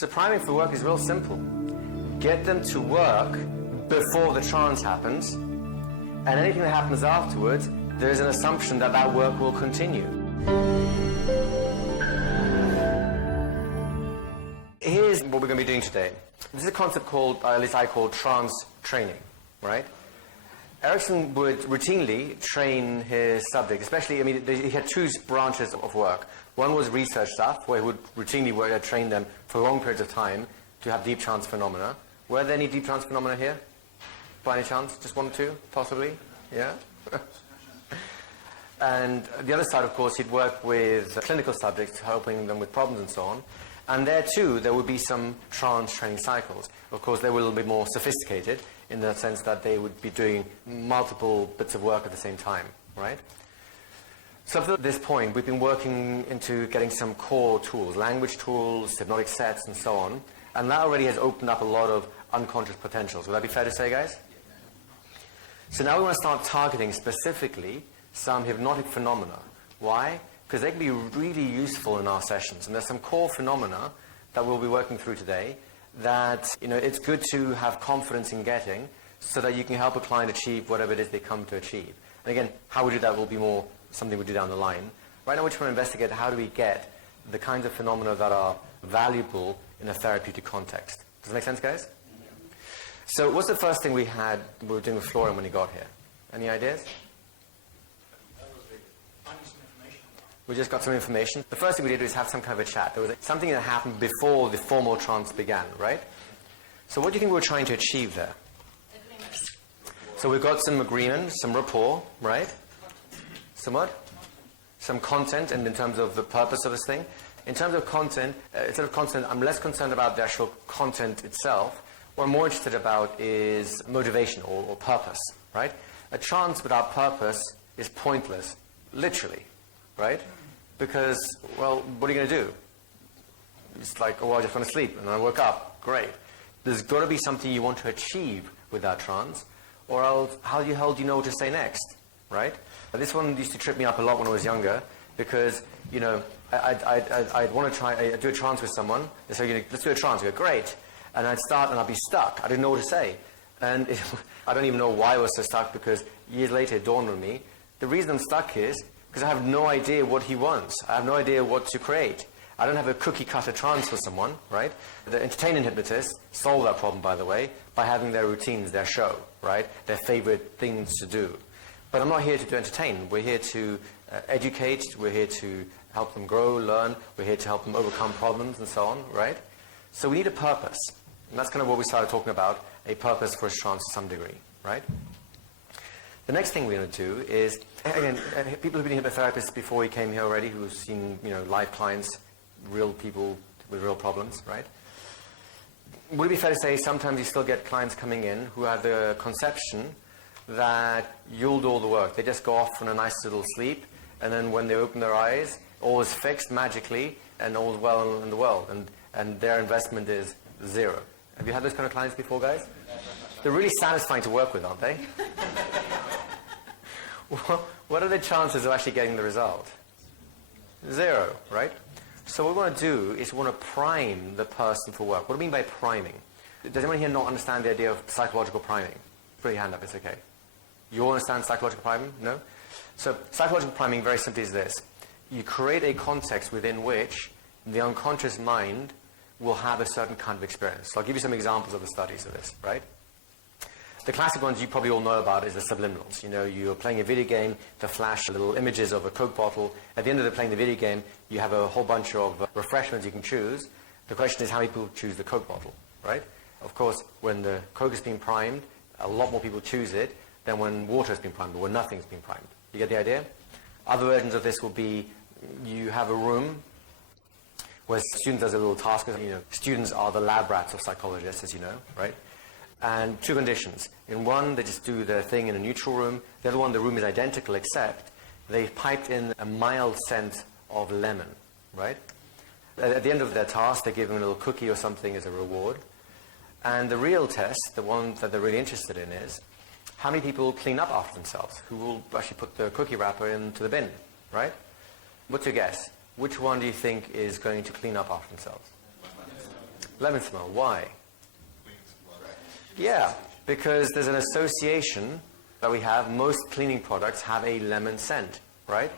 So priming for work is real simple. Get them to work before the trance happens, and anything that happens afterwards, there's an assumption that that work will continue. Here's what we're going to be doing today. This is a concept called, at least I call, trance training, right? Erickson would routinely train his subject, especially, I mean, he had two branches of work. One was research stuff, where he would routinely train them for long periods of time to have deep trance phenomena. Were there any deep trance phenomena here? By any chance? Just one or two, possibly? Yeah? And the other side, of course, he'd work with clinical subjects, helping them with problems and so on. And there, too, there would be some trance training cycles. Of course, they were a little bit more sophisticated in the sense that they would be doing multiple bits of work at the same time, right? So up to this point, we've been working into getting some core tools, language tools, hypnotic sets, and so on. And that already has opened up a lot of unconscious potentials. Would that be fair to say, guys? So now we want to start targeting specifically some hypnotic phenomena. Why? Because they can be really useful in our sessions. And there's some core phenomena that we'll be working through today that, you know, it's good to have confidence in getting so that you can help a client achieve whatever it is they come to achieve. And again, how we do that will be more something we do down the line. Right now we're trying to investigate how do we get the kinds of phenomena that are valuable in a therapeutic context. Does that make sense, guys? So what's the first thing we were doing with Florian when he got here? Any ideas? We just got some information. The first thing we did was have some kind of a chat. There was something that happened before the formal trance began, right? So what do you think we were trying to achieve there? So we've got some agreement, some rapport, right? Some what? Some content, and in terms of the purpose of this thing. In terms of content, instead of content, I'm less concerned about the actual content itself. What I'm more interested about is motivation or purpose, right? A trance without purpose is pointless, literally, right? Because, well, what are you going to do? It's like, oh, I just want to sleep, and then I woke up. Great. There's got to be something you want to achieve with that trance, or else how the hell do you know what to say next, right? This one used to trip me up a lot when I was younger, because, you know, I'd want to try, do a trance with someone. They say, you know, let's do a trance. I go, great. And I'd start and I'd be stuck. I didn't know what to say. And I don't even know why I was so stuck, because years later it dawned on me. The reason I'm stuck is because I have no idea what he wants. I have no idea what to create. I don't have a cookie-cutter trance for someone, right? The entertaining hypnotists solve that problem, by the way, by having their routines, their show, right? Their favorite things to do. But I'm not here to entertain. We're here to educate. We're here to help them grow, learn. We're here to help them overcome problems and so on, right? So we need a purpose. And that's kind of what we started talking about, a purpose for a trance to some degree, right? The next thing we're going to do is, again, people who've been hypnotherapists before we came here already, who've seen, you know, live clients, real people with real problems, right? Would it be fair to say sometimes you still get clients coming in who have the conception that you'll do all the work. They just go off on a nice little sleep, and then when they open their eyes, all is fixed magically, and all's well in the world, and their investment is zero. Have you had those kind of clients before, guys? They're really satisfying to work with, aren't they? What are the chances of actually getting the result? Zero, right? So what we want to do is we want to prime the person for work. What do I mean by priming? Does anyone here not understand the idea of psychological priming? Put your hand up, it's okay. You all understand psychological priming? No? So psychological priming very simply is this. You create a context within which the unconscious mind will have a certain kind of experience. So I'll give you some examples of the studies of this, right? The classic ones you probably all know about is the subliminals. You know, you're playing a video game, they flash little images of a Coke bottle. At the end of playing the video game, you have a whole bunch of refreshments you can choose. The question is how many people choose the Coke bottle, right? Of course, when the Coke has been primed, a lot more people choose it than when water has been primed or when nothing's been primed. You get the idea? Other versions of this will be you have a room where students does a little task. You know, students are the lab rats of psychologists, as you know, right? And two conditions. In one, they just do their thing in a neutral room. The other one, the room is identical, except they've piped in a mild scent of lemon, right? At the end of their task, they give them a little cookie or something as a reward. And the real test, the one that they're really interested in, is how many people clean up after themselves, who will actually put the cookie wrapper into the bin, right? What's your guess? Which one do you think is going to clean up after themselves? Lemon smell. Why? Yeah, because there's an association that we have. Most cleaning products have a lemon scent, right?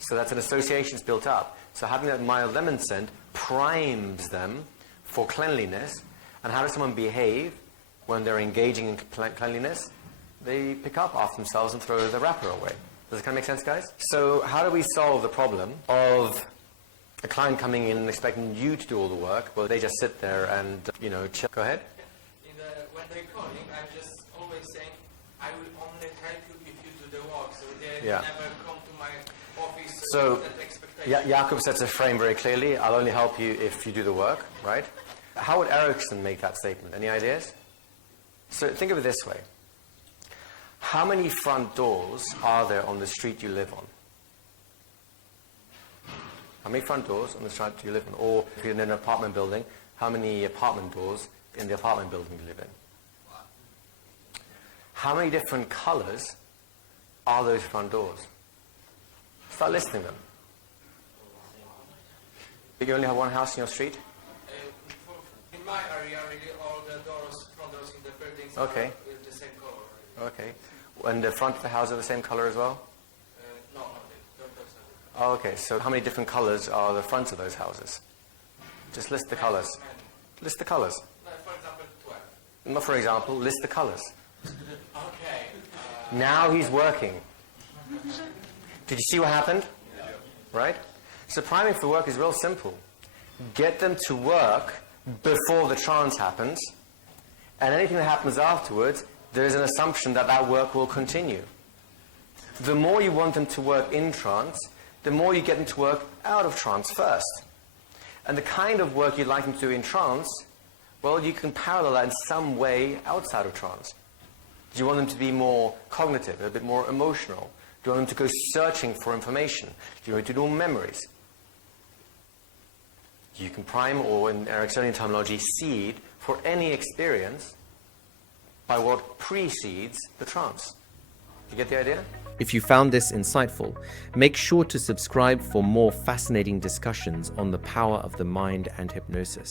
So that's an association that's built up. So having that mild lemon scent primes them for cleanliness. And how does someone behave when they're engaging in cleanliness? They pick up after themselves and throw the wrapper away. Does it kind of make sense, guys? So how do we solve the problem of a client coming in and expecting you to do all the work? Well, they just sit there and, you know, chill. Go ahead. When they're calling, I'm just always saying, I will only help you if you do the work. So they never come to my office with that expectation. Jakob sets a frame very clearly. I'll only help you if you do the work, right? How would Erickson make that statement? Any ideas? So think of it this way. How many front doors are there on the street you live on? How many front doors on the street you live on? Or if you're in an apartment building, how many apartment doors in the apartment building you live in? How many different colors are those front doors? Start listing them. You only have one house in your street? In my area, really, all the doors, front doors in the buildings are the same color. Okay. And the front of the house are the same color as well? No, don't. Oh, okay. So how many different colors are the fronts of those houses? Just list the colors. List the colors. For example, 12. Not for example, list the colors. Okay. Now he's working. Did you see what happened? Yeah. Right? So priming for work is real simple. Get them to work before the trance happens, and anything that happens afterwards, there is an assumption that that work will continue. The more you want them to work in trance, the more you get them to work out of trance first. And the kind of work you'd like them to do in trance, well, you can parallel that in some way outside of trance. Do you want them to be more cognitive, a bit more emotional? Do you want them to go searching for information? Do you want to do memories? You can prime, or in Ericksonian terminology, seed, for any experience by what precedes the trance. You get the idea? If you found this insightful, make sure to subscribe for more fascinating discussions on the power of the mind and hypnosis.